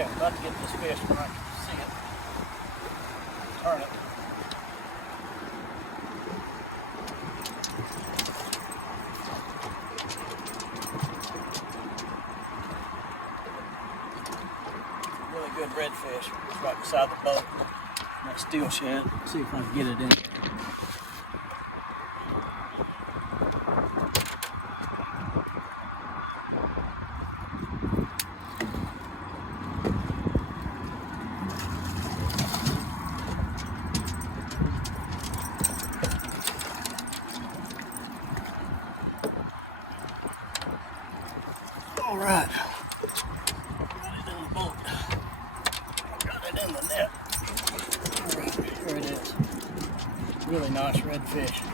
Okay, I'm about to get this fish when I can see it. Turn it. Really good redfish. It's right beside the boat. That steel shed. See if I can get it in. All right. Got it in the boat. Got it in the net. All right, here it is. Really nice redfish.